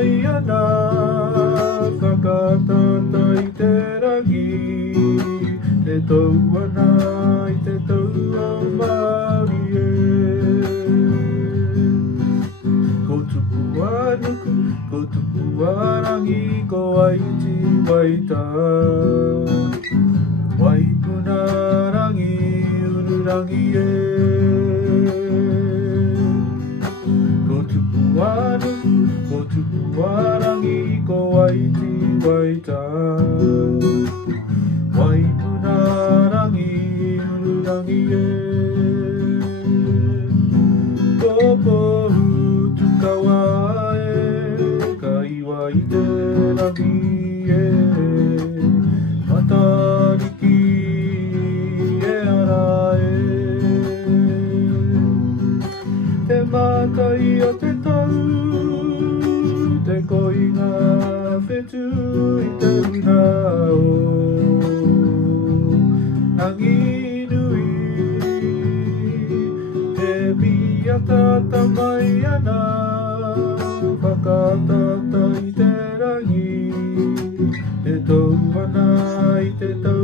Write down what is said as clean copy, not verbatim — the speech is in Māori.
mai ana whakatata I te rangi te tau ana I te tau au Māori e ko tupu anuku ko tupu arangi ko aiti waita waipuna rangi ururangi e ko tupu anuku ko tupu arangi ko aiti waita waipuna rangi ururangi e ko pohu tukawa e ka iwa I te rangi e matariki e ara e te matai o te tau te koinga whetu I te una o nangi nui te miatata mai ana whakatata I te rangi te tau ana I te tau